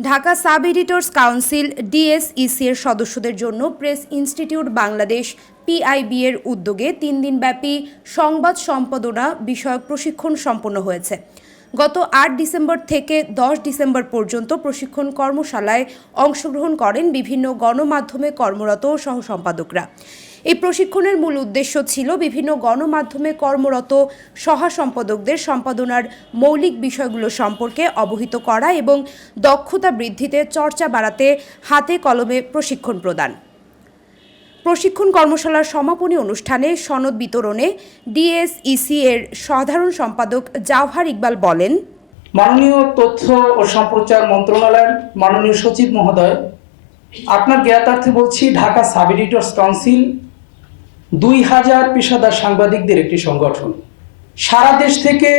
Dhaka sub editors council DSEC এর সদস্যদের জন্য প্রেস ইনস্টিটিউট বাংলাদেশ পিআইবি এর উদ্যোগে তিন দিনব্যাপী সংবাদ সম্পাদনা বিষয়ক প্রশিক্ষণ সম্পন্ন হয়েছে। গত আট ডিসেম্বর থেকে দশ ডিসেম্বর পর্যন্ত প্রশিক্ষণ কর্মশালায় অংশগ্রহণ করেন বিভিন্ন গণমাধ্যমে কর্মরত সহ সম্পাদকরা এই প্রশিক্ষণের মূল উদ্দেশ্য ছিল বিভিন্ন গণমাধ্যমে কর্মরত সহা সম্পাদকদের সম্পাদনার মৌলিক বিষয়গুলো সম্পর্কে অবহিত করা এবং দক্ষতা বৃদ্ধিতে চর্চা বাড়াতে হাতে কলমে প্রশিক্ষণ প্রদান। প্রশিক্ষণ কর্মশালার সমাপনী অনুষ্ঠানে সনদ বিতরণে ডিএসইসি এর সাধারণ সম্পাদক জাওহার ইকবাল বলেন, মাননীয় তথ্য ও সম্প্রচার মন্ত্রণালয়ের মাননীয় সচিব মহোদয়, আপনার জ্ঞাতার্থে বলছি ঢাকা সাব এডিটর্স কাউন্সিল দুই হাজার পেশাদার সাংবাদিকদের একটি সংগঠন। সারা দেশ থেকে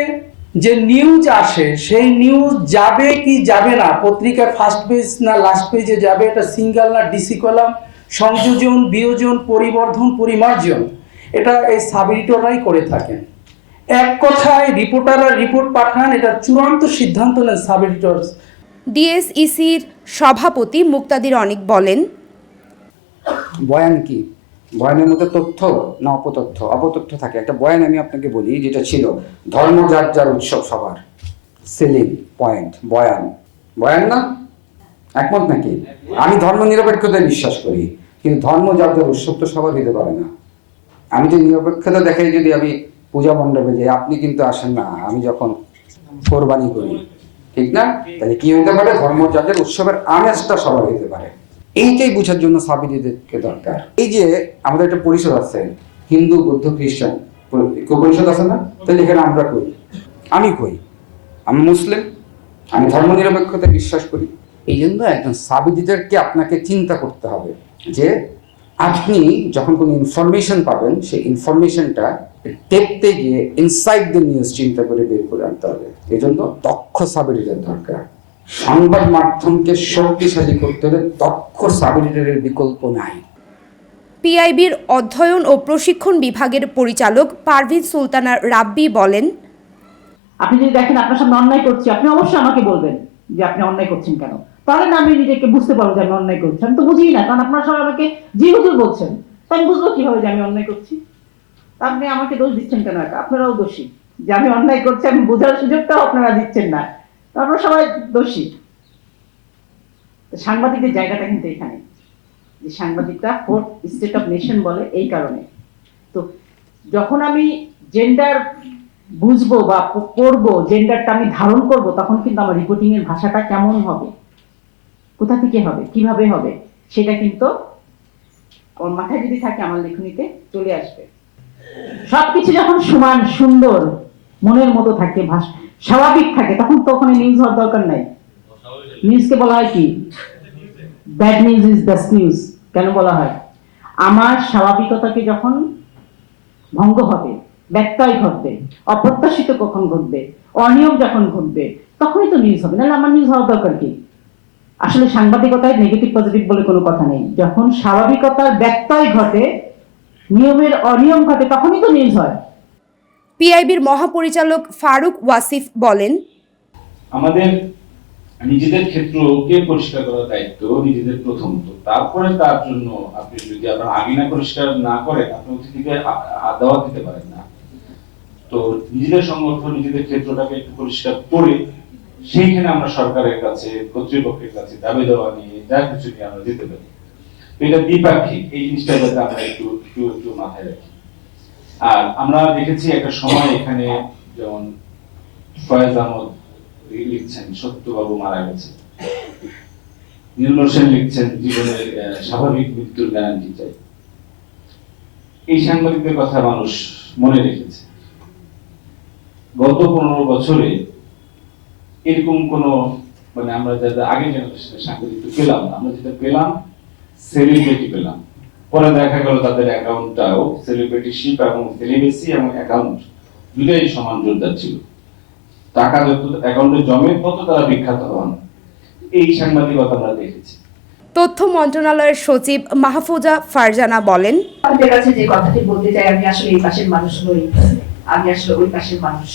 যে নিউজ আসে সেই নিউজ যাবে কি যাবে না পত্রিকার ফার্স্ট পেজ না লাস্ট পেজে যাবে এটা সিঙ্গেল না ডিসি কলাম সংযোজন বিয়োজন পরিবর্ধন পরিমার্জন এটা এই সাব এডিটররাই করে থাকেন। এক কথায় রিপোর্টাররা রিপোর্ট পাঠান এটা চূড়ান্ত সিদ্ধান্ত নেন সাব এডিটর্স ডিএসইসির সভাপতি মুক্তাদির অনিক বলেন বয়ান কি? বয়ানের মধ্যে তথ্য না অপতথ্য? অপতথ্য থাকে। একটা বয়ান আমি আপনাকে বলি, যেটা ছিল, ধর্ম যার যার উৎসব সবার। সেলিং পয়েন্ট বয়ান। বয়ান না? একমত নাকি? আমি ধর্ম নিরপেক্ষতায় বিশ্বাস করি, কিন্তু ধর্ম যার যার উৎসব তো সবার হতে পারে না। আমি যে নিরপেক্ষতা দেখাই যদি আমি পূজা মণ্ডপে যাই, আপনি কিন্তু আসেন না। আমি যখন কোরবানি করি, ঠিক না? তাহলে কি হইতে পারে? ধর্ম যাদের উৎসবের আমেজটা সবার হইতে পারে। এইটাই বোঝার জন্য সাবিদিদেরকে দরকার। এই যে আমাদের একটা পরিষদ আছে, হিন্দু, বৌদ্ধ, খ্রিস্টান পরিষদ আছে না? তাহলে এখানে আমরা কই? আমি কই। আমি মুসলিম, আমি ধর্ম নিরপেক্ষতায় বিশ্বাস করি। এই জন্য একজন সাবিদিদেরকে আপনাকে চিন্তা করতে হবে যে আপনি যখন কোনো ইনফরমেশন পাবেন, সেই ইনফরমেশনটা দেখতে গিয়ে ইনসাইড দ্য নিউজ চিন্তা করে বের করে আনতে হবে। এই জন্য দক্ষ সাবিডিটের দরকার। সংবাদ মাধ্যমকে শক্তিশালী করতে হলে দক্ষ সাবিডিটের বিকল্প নাই। পিআইবির অধ্যয়ন ও প্রশিক্ষণ বিভাগের পরিচালক পারভিন সুলতানা রাব্বি বলেন আপনি যদি দেখেন আপনার সামনে অন্যায় করছি আপনি অবশ্যই আমাকে বলবেন যে আপনি অন্যায় করছেন কেন। তাহলে না আমি নিজেকে বুঝতে পারব যে আমি অন্যায় করছি। আমি তো বুঝি না কারণ আপনার সবাই আমাকে হুজুর বলছেন। তো আমি বুঝব কীভাবে যে আমি অন্যায় করছি? তা আপনি আমাকে দোষ দিচ্ছেন কেন? একা আপনারাও দোষী। যে আমি অন্যায় করছি আমি বোঝার সুযোগটাও আপনারা দিচ্ছেন না। আপনারা সবাই দোষী। সাংবাদিকদের জায়গাটা কিন্তু এখানে। যে সাংবাদিকরা ফোর্থ স্টেট অফ নেশন বলে এই কারণে। তো যখন আমি জেন্ডার বুঝব বা পড়ব, জেন্ডারটা আমি ধারণ করব, তখন কিন্তু আমার রিপোর্টিং এর ভাষাটা কেমন হবে? কোথা থেকে হবে? কীভাবে হবে? সেটা কিন্তু আমার মাথায় যদি থাকে আমার লেখনীতে চলে আসবে। সবকিছু যখন সমান সুন্দর মনের মতো থাকে স্বাভাবিক থাকে, তখন তো ওখানে নিউজ হওয়ার দরকার নাই। নিউজকে বলা হয় কি? Bad news is best news কেন বলা হয়? আমার স্বাভাবিকতাকে যখন ভঙ্গ হবে, ব্যত্যয় ঘটবে, অপ্রত্যাশিত কখন ঘটবে, অনিয়ম যখন ঘটবে, তখনই তো নিউজ হবে, নাহলে আমার নিউজ হওয়ার দরকার কি? আসলে সাংবাদিকতায় নেগেটিভ পজিটিভ বলে কোনো কথা নেই। যখন স্বাভাবিকতার ব্যত্যয় ঘটে, নিয়মের অনিয়ম ঘটে, তখনই তো নিউজ হয়। পিআইবির মহাপরিচালক ফারুক ওয়াসিফ বলেন, আমাদের নিজেদের ক্ষেত্রকে পরিষ্কার করার দায়িত্ব নিজেদের প্রথমত তারপরে তার জন্য আপনি যদি আপনার আগিনা পরিষ্কার না করেন, আপনি অতিথিকে দাওয়াত দিতে পারেন না। তো নিজেদের সংগঠন, নিজেদের ক্ষেত্রটাকে একটু পরিষ্কার করে সেইখানে আমরা সরকারের কাছে, কর্তৃপক্ষের কাছে দাবি দেওয়া নিয়ে যা কিছু নিয়ে আমরা যেতে পারি। তো এটা দ্বিপাক্ষিক, এই জিনিসটা যাতে আমরা একটু একটু একটু মাথায় রাখি। আর আমরা দেখেছি একটা সময় এখানে যেমন ফয়েজ আহমদ লিখছেন, সত্যবাবু মারা গেছে। নীল হোসেন লিখছেন, জীবনের স্বাভাবিক মৃত্যুর গ্যারান্টি চাই। এই সাংবাদিকদের কথা মানুষ মনে রেখেছে। গত পনেরো বছরে এরকম কোন মানে আমরা যাদের আগে জেনারেশনের সাংবাদিক পেলাম আমরা যেটা পেলাম সেলিব্রিটি পেলাম। পরে দেখা গেল তাদের অ্যাকাউন্টটাও সেলিব্রিটিশিপ এবং সেলিব্রেসি এবং অ্যাকাউন্ট দুটাই সমান জোরদার ছিল। টাকা যত অ্যাকাউন্টে জমে তত তারা বিখ্যাত হন। এই সাংবাদিকতা আমরা দেখেছি। তথ্য মন্ত্রণালয়ের সচিব মাহফুজা ফারজানা বলেন আপনাদের কাছে যে কথাটি বলতে চাই আমি আসলে এই পাশের মানুষ নই। আমি আসলে ওই পাশের মানুষ।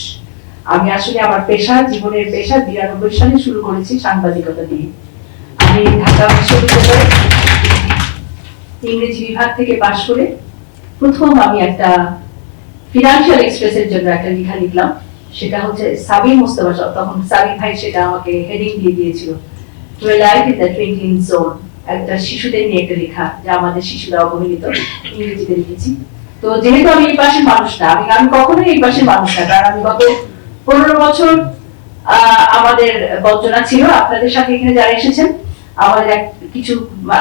আমি আসলে আমার পেশা জীবনের পেশা বিরানব্বই সালে শুরু করেছি সাংবাদিকতা দিয়ে। আমি ঢাকা বিশ্ববিদ্যালয়ে ইংরেজি বিভাগ থেকে পাশ করে প্রথম আমি একটা ফিনান্সিয়াল এক্সপ্রেসের জন্য একটা লেখা লিখলাম। সেটা হচ্ছে সাবির মোস্তফা তখন সাবির ভাই সেটা আমাকে হেডিং দিয়ে দিয়েছিল। লাইফ ইন দ্য জোন একটা শিশুদের নিয়ে একটা লেখা যা আমাদের শিশুরা অবহেলিত। ইংরেজিতে লিখেছি। তো যেহেতু আমি এই পাশের মানুষ না, আমি আমি কখনোই এই পাশের মানুষ না। কারণ আমি গত পনেরো বছর আমাদের বঞ্চনা ছিল। আপনাদের সাথে এখানে যারা এসেছেন, আমাদের এক কিছু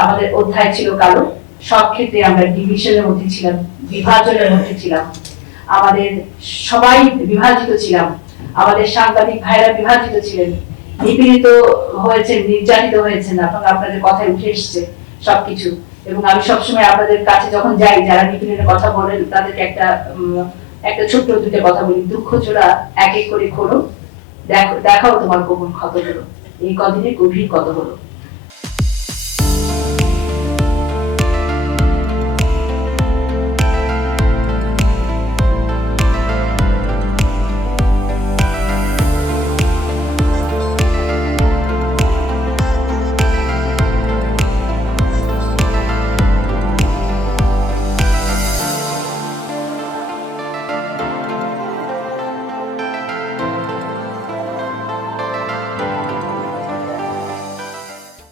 আমাদের অধ্যায় ছিল কালো। সব ক্ষেত্রে আমরা ডিভিশনের মধ্যে ছিলাম, বিভাজনের মধ্যে ছিলাম। আমাদের সবাই বিভাজিত ছিলাম। আমাদের সাংবাদিক ভাইরা বিভাজিত ছিলেন। নিপীড়িত হয়েছেন, নির্যাতিত হয়েছেন এবং আপনাদের কথায় উঠে এসছে সবকিছু। এবং আমি সবসময় আপনাদের কাছে যখন যাই, যারা নিপীড়নের কথা বলেন, তাদেরকে একটা একটা ছোট্ট দুটো কথা বলি। দুঃখ চোরা এক এক করে খোলো। দেখো, দেখাও তোমার গোপন ক্ষত হলো এই কদিনে গভীর কত হলো।